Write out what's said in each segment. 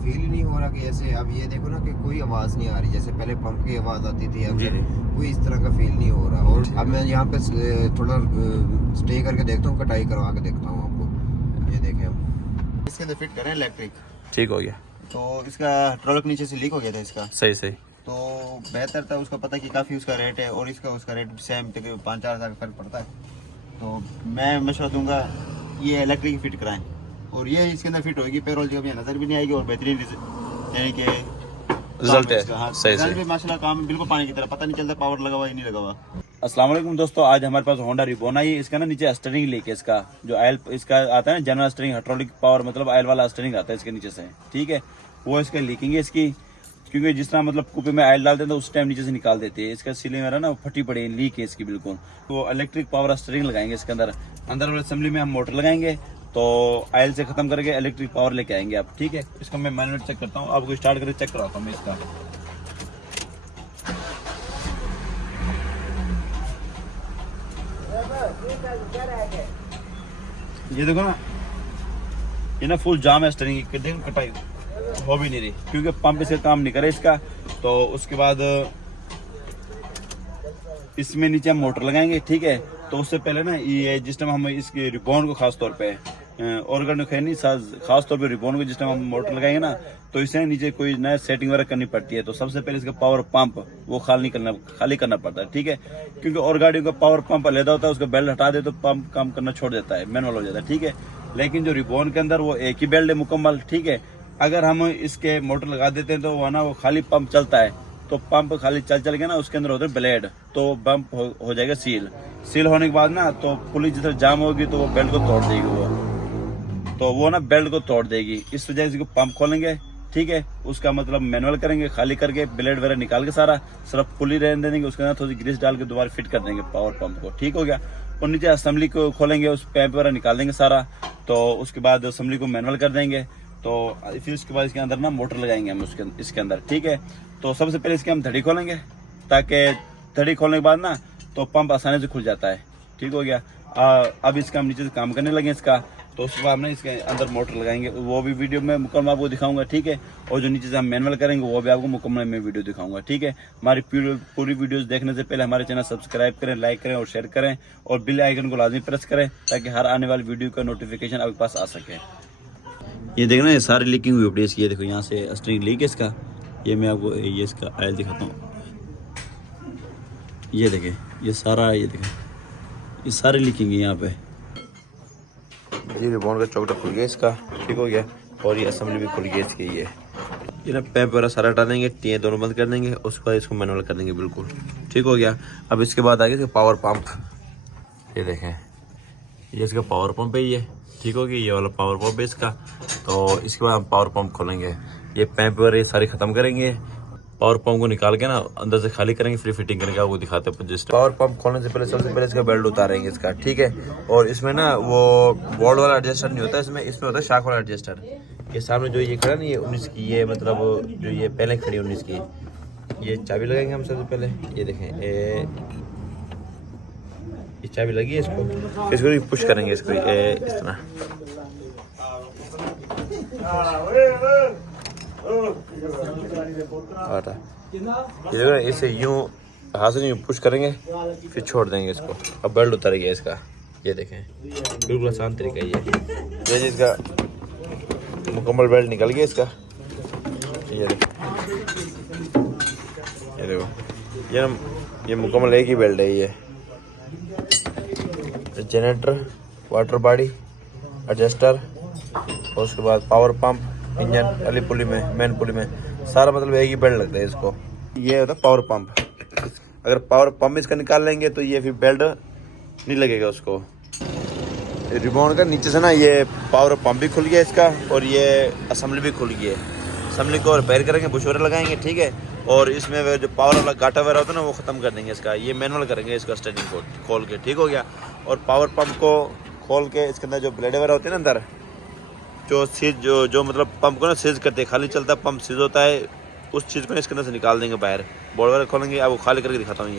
Feel ही नहीं हो रहा कि ऐसे। अब ये देखो ना कि कोई आवाज़ नहीं आ रही, जैसे पहले पंप की आवाज़ आती थी, अब कोई इस तरह का फील नहीं हो रहा। और अब मैं यहाँ पे थोड़ा स्टे करके देखता हूँ, कटाई करवा के देखता हूँ आपको। ये देखें हम इसके अंदर फिट करें इलेक्ट्रिक। ठीक हो गया। तो इसका हाइड्रोलिक नीचे से लीक हो गया था इसका। सही सही। तो बेहतर था उसका, पता कि काफ़ी उसका रेट है और इसका उसका रेट सेम, तकरीबन 5-4 हज़ार का फर्क पड़ता है। तो मैं मशवरा दूंगा ये इलेक्ट्रिक फिट कराएं, और ये इसके अंदर फिट होगी, पेट्रोल की कभी नज़र भी नहीं आएगी और बेहतरीन यानी कि रिजल्ट है। हाँ, सही रिजल्ट सही। भी माशाल्लाह काम बिल्कुल पानी की तरह, पता नहीं चलता पावर लगा हुआ या नहीं लगा हुआ। अस्सलाम वालेकुम दोस्तों, आज हमारे पास होंडा रिबोन आई। इसका ना नीचे स्टीयरिंग लीक है। इसका जो ऑयल इसका आता है ना, जनरल स्टीयरिंग हाइड्रोलिक पावर, मतलब ऑयल वाला स्टीयरिंग आता है इसके नीचे से, ठीक है। वो इसका लीकिंग है इसकी, क्योंकि जिस तरह मतलब कूपे में ऑयल डालते हैं तो उस टाइम नीचे से निकाल देते हैं। इसका सीलिंग है ना फटी पड़ी है, लीक है इसकी बिल्कुल। तो इलेक्ट्रिक पावर स्टीयरिंग लगाएंगे इसके अंदर। अंदर वाले असेंबली में हम मोटर लगाएंगे, तो ऑयल से खत्म करके इलेक्ट्रिक पावर लेके आएंगे आप, ठीक है। इसको मैं मैनुअल चेक करता हूँ, आपको स्टार्ट करके चेक कराता हूँ मैं इसका। ये देखो ना, ये ना फुल जाम है स्टीयरिंग की, देखो कटाई हो भी नहीं रही, क्योंकि पंप इसका काम नहीं करे इसका। तो उसके बाद इसमें नीचे हम मोटर लगाएंगे, ठीक है। तो उससे पहले ना ये जिस टाइम हम इसके रिबॉन को खास तौर पे ऑर्गन है नहीं, खास तौर पे रिबॉन को जिस टाइम हम मोटर लगाएंगे ना, तो इससे नीचे कोई नया सेटिंग वगैरह करनी पड़ती है। तो सबसे पहले इसका पावर पंप वो खाली करना पड़ता है, ठीक है। क्योंकि और गाड़ियों का पावर पंप अलग होता है, उसका बेल्ट हटा दे तो पंप काम करना छोड़ देता है, मैनुअल हो जाता है, ठीक है। लेकिन जो रिबॉन के अंदर वो एक ही बेल्ट है मुकम्मल, ठीक है। अगर हम इसके मोटर लगा देते हैं तो वो ना वो खाली पंप चलता है, तो पंप खाली चल गया ना, उसके अंदर होता है ब्लेड, तो पंप हो जाएगा सील होने के बाद ना, तो पुलिस जिधर जाम होगी तो वो बेल्ट को तोड़ देगी, तो वो ना बेल्ट को तोड़ देगी। इस वजह से पंप खोलेंगे, ठीक है। उसका मतलब मैनुअल करेंगे, खाली करके ब्लेड वगैरह निकाल के सारा सिर्फ पुली रहने देंगे, उसके अंदर थोड़ी ग्रीस डाल के दोबारा फिट कर देंगे पावर पंप को, ठीक हो गया। और नीचे असेंबली को खोलेंगे, उस पैप वगैरह निकाल देंगे सारा। तो उसके बाद असेंबली को मैनुअल कर देंगे, तो फिर उसके बाद इसके अंदर ना मोटर लगाएंगे हम इसके अंदर, ठीक है। तो सबसे पहले इसकी हम धड़ी खोलेंगे, ताकि धड़ी खोलने के बाद ना तो पंप आसानी से खुल जाता है, ठीक हो गया। अब इसका हम नीचे से काम करने लगे इसका, तो उसके बाद ना इसके अंदर मोटर लगाएंगे, वो भी वीडियो में मुकम्मल आपको दिखाऊंगा, ठीक है। और जो नीचे से हम मैनुअल करेंगे वो भी आपको मुकम्मल में वीडियो दिखाऊंगा, ठीक है। हमारी पूरी वीडियोस देखने से पहले हमारे चैनल सब्सक्राइब करें, लाइक करें और शेयर करें, और बेल आइकन को लाजमी प्रेस करें, ताकि हर आने वाली वीडियो का नोटिफिकेशन आपके पास आ सके। ये देखना, ये सारी लीकिंग हुई अपडेट्स की, ये देखो यहाँ से स्टीयरिंग लीक है इसका। ये मैं आपको ये इसका ऑयल दिखाता हूँ, ये देखें, ये सारा, ये देखें, ये सारी लीकिंग है यहाँ पे। ये रिबॉन का चौकटा खुल गया इसका, ठीक हो गया। और ये असेंबली भी खुल गई इसकी। ये ना पैप वगैरह सारा हटा देंगे, टी दोनों बंद कर देंगे, उसके बाद इसको मैनुअल कर देंगे बिल्कुल, ठीक हो गया। अब इसके बाद आगे पावर पंप, ये देखें, ये इसका पावर पंप है ये, ठीक हो गया। ये वाला पावर पंप है इसका। तो इसके बाद हम पावर पंप खोलेंगे, ये पैप वगैरह सारी ख़त्म करेंगे, पावर पंप को निकाल के ना अंदर से खाली करेंगे, फिर फिटिंग करेंगे, आपको दिखाते हैं। जिस पावर पंप खोलने से पहले सबसे पहले इसका बेल्ट उतारेंगे इसका, ठीक है। और इसमें ना वो बोर्ड वाला एडजस्टर नहीं होता इसमें होता है शाक वाला एडजस्टर। ये सामने जो ये खड़ा ना, ये 19 की, ये मतलब जो ये पहले खड़ी 19 की, ये चाबी लगाएंगे हम सबसे पहले। ये देखें, ये चाबी लगी है इसको पुश करेंगे इसको इस तरह। ये देखो, इसे यूं हाथ से यूं पुश करेंगे, फिर छोड़ देंगे इसको। अब बेल्ट उतर गया इसका, ये देखें, बिल्कुल आसान तरीका ये इसका मुकम्मल बेल्ट निकल गया इसका। ये देखो, ये मुकम्मल एक ही बेल्ट है। ये जनरेटर, वाटर बॉडी, एडजस्टर, और उसके बाद पावर पंप, इंजन वाली पुली में, मेन पुली में सारा मतलब एक ही बेल्ट लगता है इसको। ये होता है पावर पंप। अगर पावर पंप इसका निकाल लेंगे तो ये फिर बेल्ट नहीं लगेगा उसको। रिबॉन का नीचे से ना ये पावर पंप भी खुल गया इसका, और ये असेंबली भी खुल गई है। असेंबली को रिपेयर करेंगे, बुश वगैरह लगाएंगे, ठीक है। और इसमें जो पावर वाला गाटा वगैरह होता है ना, वो ख़त्म कर देंगे इसका। ये मैनुअल करेंगे इसका स्टीयरिंग को खोल के, ठीक हो गया। और पावर पंप को खोल के इसके अंदर जो ब्लेड वगैरह होते हैं ना अंदर, जो सीज जो मतलब पंप को ना सीज करते हैं, खाली चलता है पंप सीज होता है, उस चीज़ को इसके अंदर से निकाल देंगे बाहर। बोर्ड वगैरह खोलेंगे, आपको खाली करके दिखाता हूँ।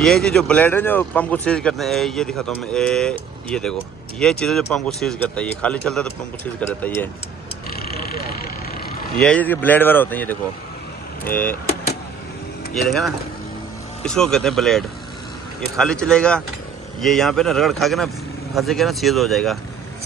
ये जी जो ब्लेड है जो पंप को सीज करते हैं, ये दिखाता हूँ मैं, ये देखो ये चीज़ है जो पंप को सीज करता है। ये खाली चलता है तो पंप को सीज कर देता है। ये जिसके ब्लेड वगैरह होते हैं, ये देखो ये देखे ना, इसको कहते हैं ब्लेड। ये खाली चलेगा, ये यहाँ पे ना रगड़ खा के ना फंसे के ना सीज हो जाएगा।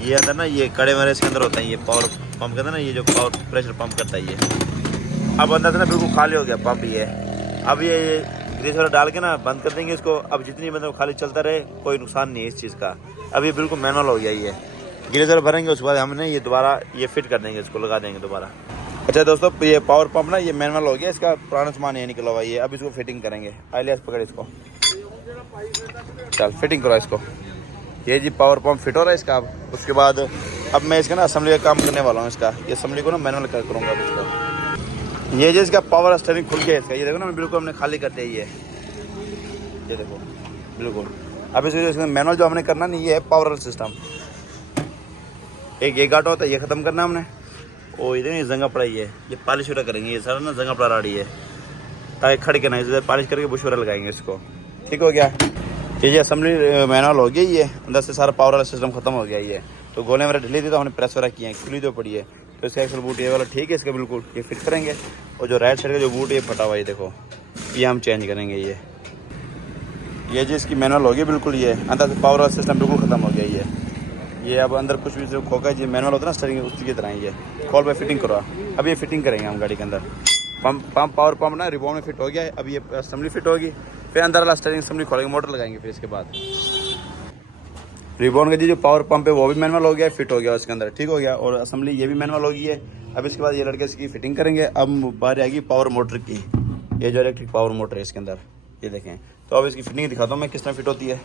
ये अंदर ना ये कड़े वगैरह इसके अंदर होता है। ये पावर पंप कहते हैं ना, ये जो पावर प्रेशर पंप करता है ये। अब अंदर से ना बिल्कुल खाली हो गया पंप। ये अब ये ग्रीस वगैरह डाल के ना बंद कर देंगे इसको। अब जितनी मतलब खाली चलता रहे, कोई नुकसान नहीं है इस चीज़ का। अब ये बिल्कुल मैनुअल हो गया। ये ग्रीस वगैरह भरेंगे, उसके बाद हमने ये दोबारा ये फिट कर देंगे, इसको लगा देंगे दोबारा। अच्छा दोस्तों, ये पावर पंप ना ये मैनुअल हो गया, इसका पुराना सामान ये निकला हुआ। ये अब इसको फिटिंग करेंगे। आइलियास पकड़ इसको, चल फिटिंग करो इसको। ये जी पावर पंप फिट हो रहा है इसका। अब उसके बाद अब मैं इसका ना असेंबली का काम करने वाला हूँ। इसका ये असेंबली को ना मैनुअल करूँगा अब इसको। ये जो इसका पावर स्टीयरिंग खुल गया इसका, ये देखो ना बिल्कुल हमने खाली करते ही है। ये देखो बिल्कुल। अब इसको मैनुअल जो हमने करना नहीं, ये है पावर सिस्टम। एक ये गाट होता है, ये ख़त्म करना हमने। ओ इधर नहीं जंगा पड़ा, ये पॉलिश वगैरह करेंगे। ये सारा ना जंगा पड़ा रही है, ताकि खड़ के ना इधर पॉलिश करके बुश वगैरह लगाएंगे इसको। ठीक हो गया। ये असेंबली मैनुअल हो गया। ये अंदर से सारा पावर वाला सिस्टम खत्म हो गया। ये तो गोले वगैरह ढीली थी तो हमने प्रेस वगैरह किए हैं, खुली तो पड़ी है। तो इसका एक्सल बूट ये वाला ठीक है इसका बिल्कुल, ये फिट करेंगे। और जो राइट साइड का जो बूट ये फटा हुआ है, ये देखो ये हम चेंज करेंगे। ये जी इसकी मैनुअल हो गई बिल्कुल। ये अंदर से पावर वाला सिस्टम बिल्कुल ख़त्म हो गया। ये अब अंदर कुछ भी जो खोखा है, ये मैनुअल होता है ना स्टीयरिंग, उसी की तरह ये कॉल पे फिटिंग करो। अब ये फिटिंग करेंगे हम गाड़ी के अंदर। पंप पावर पंप ना रिबॉन में फिट हो गया है। अब ये असेंबली फिट होगी, फिर अंदर वाला स्टीयरिंग असेंबली खोलेंगे, मोटर लगाएंगे। फिर इसके बाद रिबॉन का जी जो पावर पंप है वो भी मैनुअल हो गया, फिट हो गया उसके अंदर। ठीक हो गया। और असेंबली ये भी मैनुअल हो गई है। अब इसके बाद ये लड़के इसकी फिटिंग करेंगे। अब बारी आएगी पावर मोटर की। ये जो इलेक्ट्रिक पावर मोटर है इसके अंदर, ये देखें। तो अब इसकी फिटिंग दिखाता हूँ मैं किस तरह फिट होती है।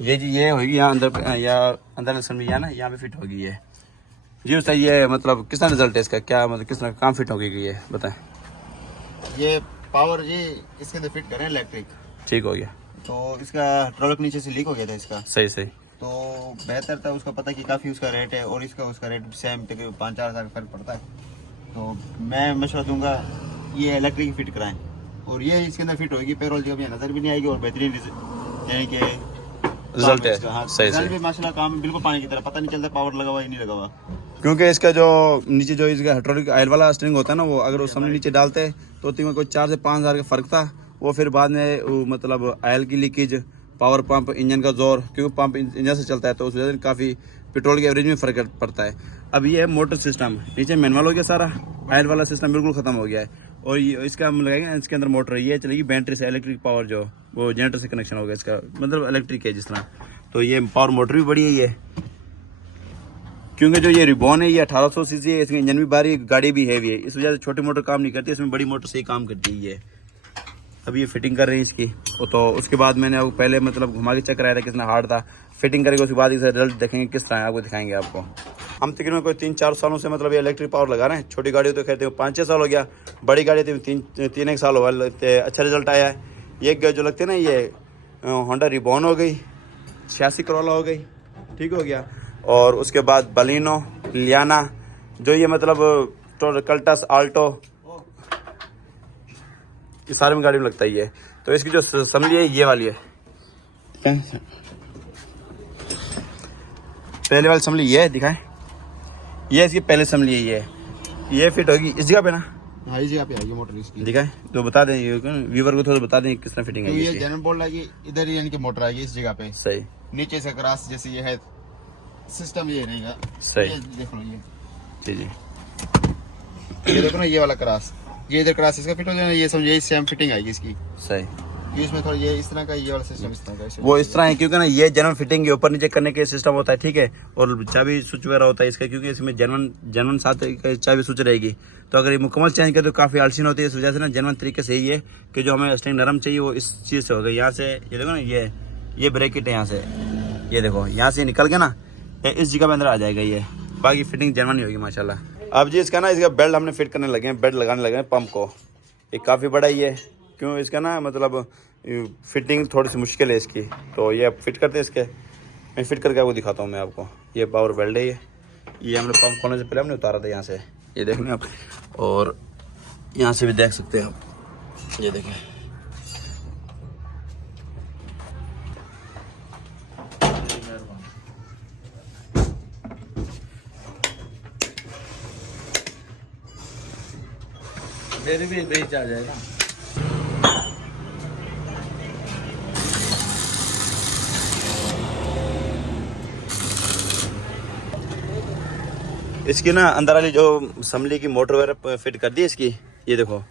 ये जी ये होगी यहाँ अंदर, या अंदर असेंबली यहाँ ना यहाँ पे फिट होगी ये जी। उसका ये मतलब किस तरह रिजल्ट है इसका, क्या मतलब किस तरह काम फिट होगी ये बताएं। ये पावर जी इसके अंदर फिट करें इलेक्ट्रिक। ठीक हो गया। तो इसका ट्रॉलक नीचे से लीक हो गया था इसका। सही सही। तो बेहतर था उसका, पता कि काफ़ी उसका रेट है और इसका उसका रेट सेम तकरीबन 5-4 हज़ार का फर्क पड़ता है। तो मैं मशवरा दूंगा ये इलेक्ट्रिक फिट कराएं। और ये इसके अंदर फिट होगी, पेट्रोल जब ये नज़र भी नहीं आएगी और बेहतरीन यानी कि रिजल्ट है। हाँ, सही रिजल्ट सही। भी माशाल्लाह काम बिल्कुल पानी की तरह, पता नहीं चलता पावर लगा हुआ या नहीं लगा हुआ। क्योंकि इसका जो नीचे जो इसका हाइड्रोलिक ऑयल वाला स्टीयरिंग होता है ना, वो अगर उस समय नीचे डालते तो उसमें कोई 4 से 5 हज़ार का फ़र्क था। वो फिर बाद में मतलब ऑयल की लीकेज, पावर पंप, इंजन का जोर, क्योंकि पंप इंजन से चलता है तो उस वजह से काफ़ी पेट्रोल की एवरेज में फ़र्क पड़ता है। अब ये है मोटर सिस्टम, नीचे मैनुअल हो गया सारा, ऑयल वाला सिस्टम बिल्कुल ख़त्म हो गया है। और ये इसका हम लगाएंगे इसके अंदर मोटर, ये चलेगी बैटरी से, इलेक्ट्रिक पावर जो वो जनरेटर से कनेक्शन होगा इसका, मतलब इलेक्ट्रिक है जिस तरह। तो ये पावर मोटर भी बड़ी है ये, क्योंकि जो ये रिबॉन है ये 1800 सीसी है, इसका इंजन भी भारी, गाड़ी भी हैवी है, इस वजह से छोटी मोटर काम नहीं करती, इसमें बड़ी मोटर से ही काम करती है ये। अभी ये फिटिंग कर रही है इसकी। तो उसके बाद मैंने आपको पहले मतलब घुमा के चेक कराया था कितना हार्ड था। फिटिंग करेंगे उसके बाद इसका रिजल्ट देखेंगे किस तरह है, आपको दिखाएंगे आपको। हम तकरीबन कोई 3-4 सालों से मतलब ये इलेक्ट्रिक पावर लगा रहे हैं। छोटी गाड़ी तो कहते हैं 5-6 साल हो गया, बड़ी गाड़ी तो 3-1 साल हुआ, अच्छा रिजल्ट आया है। ये जो लगते हैं ना, ये होंडा रिबॉन हो गई, 86 करोला हो गई, ठीक हो गया। और उसके बाद बलिनो, लियाना, जो ये मतलब कल्टस, आल्टो, ये सारे में गाड़ी में लगता है ये। तो इसकी जो असेंबली है ये वाली है, पहले वाली असेंबली ये है, दिखाएं। ये इसकी पहले असेंबली है, ये फिट होगी इस जगह पे ना। हाँ इस जगह पे आएगी मोटर इसकी। दिखाएं तो बता दें व्यूवर को, थोड़ा बता दें किस तरह फिटिंग है ये जनरल बोल्ट आएगी इधर, यानी कि मोटर आएगी इस जगह पे। सही। नीचे से क्रॉस जैसे ये है सिस्टम, ये रहेगा। सही। ये देखो ये जी जी, ये देखो ना, ये वाला क्रॉस, ये इधर क्रॉस इसका फिट हो जाएगा, ये समझिए सेम फिटिंग आएगी इसकी। सही। ये इसमें थोड़ा ये इस तरह का, ये वाला सिस्टम इस तरह का, वो इस तरह है क्योंकि ना ये जनरल फिटिंग के ऊपर नीचे करने के सिस्टम होता है, ठीक है। और चाबी स्विच वगैरह होता है इसका, क्योंकि इसमें जनरल साथ चाबी स्विच रहेगी। तो अगर ये मुकम्मल चेंज करे तो काफ़ी आलसीन होती है। इस वजह से ना जनरल तरीके से ही है कि जो हमें स्टिंग नरम चाहिए वो इस चीज़ से होगा। यहाँ से ये देखो ना, ये ब्रैकेट है यहाँ से, ये देखो यहाँ से निकल के ना इस जगह पे अंदर आ जाएगा ये। बाकी फिटिंग जनरल ही होगी माशाल्लाह। अब जी इसका बेल्ट हमने फिट करने लगे हैं, बेल्ट लगाने लगे हैं पंप को। ये काफ़ी बड़ा ही है, क्यों इसका ना मतलब फिटिंग थोड़ी सी मुश्किल है इसकी। तो ये अब फिट करते हैं इसके, मैं फिट करके आपको दिखाता हूँ मैं आपको। ये पावर बेल्ट है, ये हमने पंप खोलने से पहले हमने उतारा था यहाँ से, ये देख लें आप, और यहाँ से भी देख सकते हैं आप, ये देखें। मेरी भी बेच आ जाएगा। इसकी ना अंदर वाली जो असम्बली की मोटर वगैरह फिट कर दी है इसकी, ये देखो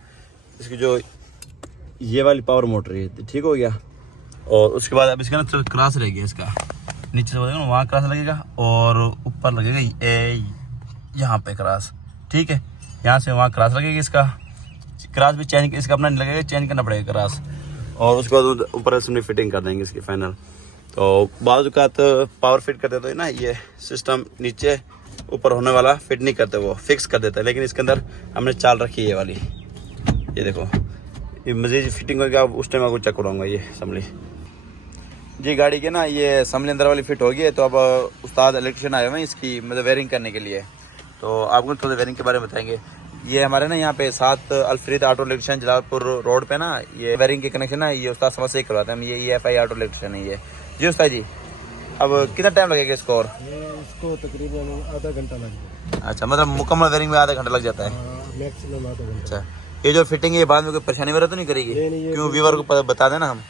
इसकी जो ये वाली पावर मोटर है, ठीक हो गया। और उसके बाद अब इसका ना क्रॉस रह गया, इसका नीचे से ना वहाँ क्रॉस लगेगा और ऊपर लगेगा यहाँ पे क्रॉस, ठीक है। यहाँ से वहाँ क्रॉस लगेगी, इसका क्रॉस भी चेंज, इसका अपना नहीं लगेगा, चेंज करना पड़ेगा क्रॉस। और उसके बाद ऊपर असम्बली फिटिंग कर देंगे इसकी फाइनल। तो बाजू का तो पावर फिट कर देते हैं ना, ये सिस्टम नीचे ऊपर होने वाला फिट नहीं करते, वो फिक्स कर देता है। लेकिन इसके अंदर हमने चाल रखी है ये वाली, ये देखो, ये मजीद फिटिंग करके आप उस टाइम आपको चेक कराऊंगा ये असम्बली जी। गाड़ी के ना ये असम्बली अंदर वाली फिट होगी है। तो अब उस्ताद इलेक्ट्रिशियन आए हुए हैं इसकी मतलब वेयरिंग करने के लिए, तो आपको थोड़ा वेयरिंग के बारे में बताएंगे। ये हमारे ना यहाँ पे 7 Alfreed auto electrician Jalalpur road पे ना, ये वेयरिंग के कनेक्शन ना ये उस्ताद समझ से ही करवाते हैं हम। ये EFI ऑटो इलेक्ट्रिशियन है ये जी उस्ताद जी। अब कितना टाइम लगेगा इसको? और इसको तकरीबन आधा घंटा लग जाएगा। अच्छा, मतलब मुकम्मल वेयरिंग में आधा घंटा लग जाता है। मैक्सिमम आधा घंटा। अच्छा, ये जो फिटिंग है ये बाद में कोई परेशानी वगैरह तो नहीं करेगी? नहीं, क्यों व्यूअर को बता देना हम।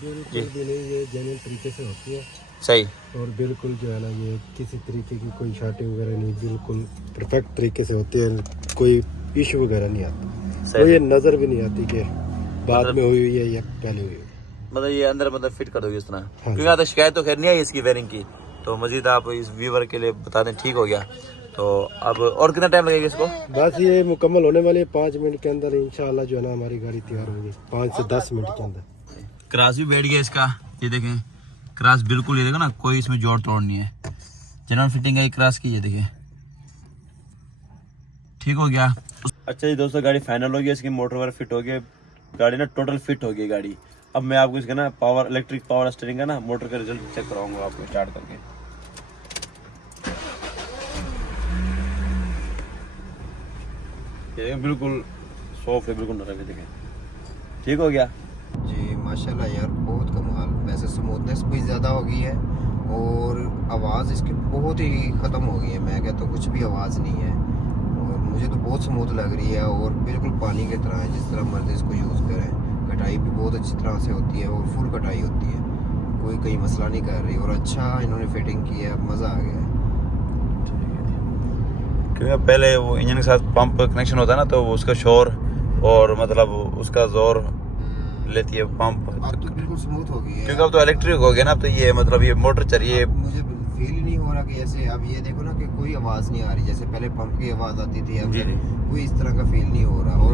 बिल्कुल भी नहीं, ये जेन्युइन तरीके से होती है। सही। और बिल्कुल जो है ना, ये किसी तरीके की कोई शार्टिंग वगैरह नहीं, बिल्कुल परफेक्ट तरीके से होती है, कोई इशू वगैरह नहीं आता। तो ये नज़र भी नहीं आती कि बाद में हुई हुई है या पहले हुई हुई। मतलब ये अंदर मतलब फिट कर दोगे इस तरह? हाँ, क्योंकि आता शिकायत तो खैर नहीं आई इसकी वेयरिंग की, तो मजीद आप इस व्यूअर के लिए बता दें, ठीक हो गया। तो अब और कितना टाइम लगेगा इसको? बस ये मुकम्मल होने वाली है 5 मिनट के अंदर इंशाल्लाह जो है ना हमारी गाड़ी तैयार होगी 5 से 10 मिनट के अंदर। क्रॉस भी बैठ गया इसका, ये देखें क्रॉस बिल्कुल, ये देखो ना कोई इसमें जोड़ तोड़ नहीं है, जनरल फिटिंग है क्रॉस की, ये देखें ठीक हो गया। अच्छा जी दोस्तों, गाड़ी फाइनल हो गई, इसकी मोटर वगैरह फिट हो गई, गाड़ी ना टोटल फिट हो गई गाड़ी। अब मैं आपको इसका ना पावर इलेक्ट्रिक पावर स्टीयरिंग का ना मोटर का रिजल्ट चेक कराऊंगा आपको स्टार्ट करके। ये बिल्कुल सॉफ्ट है, बिल्कुल नरम है, देखें ठीक हो गया जी। माशाल्लाह यार, बहुत कमाल। वैसे स्मूथनेस भी ज़्यादा हो गई है और आवाज़ इसकी बहुत ही ख़त्म हो गई है। मैं कहता हूँ कुछ भी आवाज़ नहीं है और मुझे तो बहुत स्मूथ लग रही है और बिल्कुल पानी की तरह है, जिस तरह मर्जी इसको यूज़ करें। कटाई भी बहुत अच्छी तरह से होती है और फुल कटाई होती है, कोई कहीं मसला नहीं कर रही। और अच्छा इन्होंने फिटिंग की है, मज़ा आ गया है। क्योंकि पहले वो इंजन के साथ पंप कनेक्शन होता है ना, तो उसका शोर और मतलब उसका जोर लेती है पंप। अब तो बिल्कुल स्मूथ हो गई है, क्योंकि अब तो इलेक्ट्रिक हो गया ना, तो ये मतलब ये मोटर चलिए, मुझे फील ही नहीं हो रहा कि ऐसे। अब ये देखो ना कि कोई आवाज़ नहीं आ रही, जैसे पहले पंप की आवाज़ आती थी, अब कोई इस तरह का फील नहीं हो रहा। और